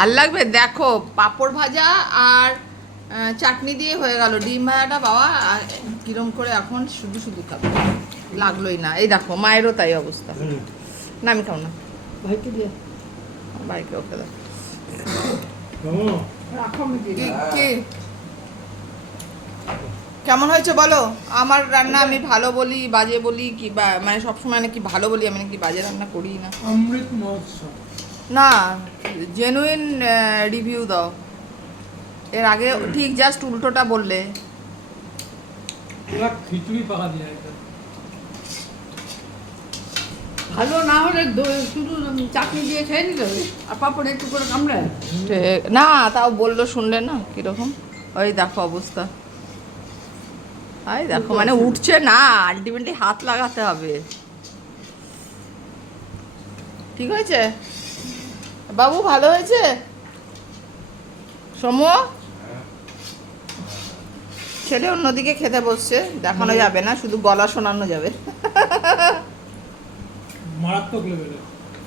আর লাগবে দেখো পাঁপড় ভাজা আর চাটনি দিয়ে হয়ে গেল। ডিম ভাজাটা বাবা কিরম করে এখন শুধু শুধু খাবে, লাগলোই না। এই দেখো মায়েরও তাই অবস্থা। না আমি খাও না, ভাইকে দিয়ে ভাইকে ওকে দাও। রাখো, আমি দিয়ে দিই। কি কেমন হয়েছে বলো? আমার রান্না আমি ভালো বলি বাজে বলি কি মানে সবসময় নাকি ভালো বলি, আমি নাকি বাজে রান্না করি না। অমৃত মহোৎসব। না, জেনুইন রিভিউ দাও। এর আগে ঠিক জাস্ট উল্টোটা বললে। এরা খিচুড়ি পাকা দিয়ে একদম ভালো না হলে শুধু চাটনি দিয়ে খেয়ে নিতে হবে আর পাপড় একটু করে কামড়ায়। না তাও বললো শুনলে না কিরকম। ওই দেখো অবস্থা, এই দেখো মানে উঠছে না, আলটিমেটলি হাত লাগাতে হবে। ঠিক হয়েছে বাবু? ভালো হয়েছে? সমু ছেলে অন্যদিকে খেতে বসছে, দেখানো যাবে না, শুধু গলা শোনানো যাবে। মারাত্মক লেভেলের।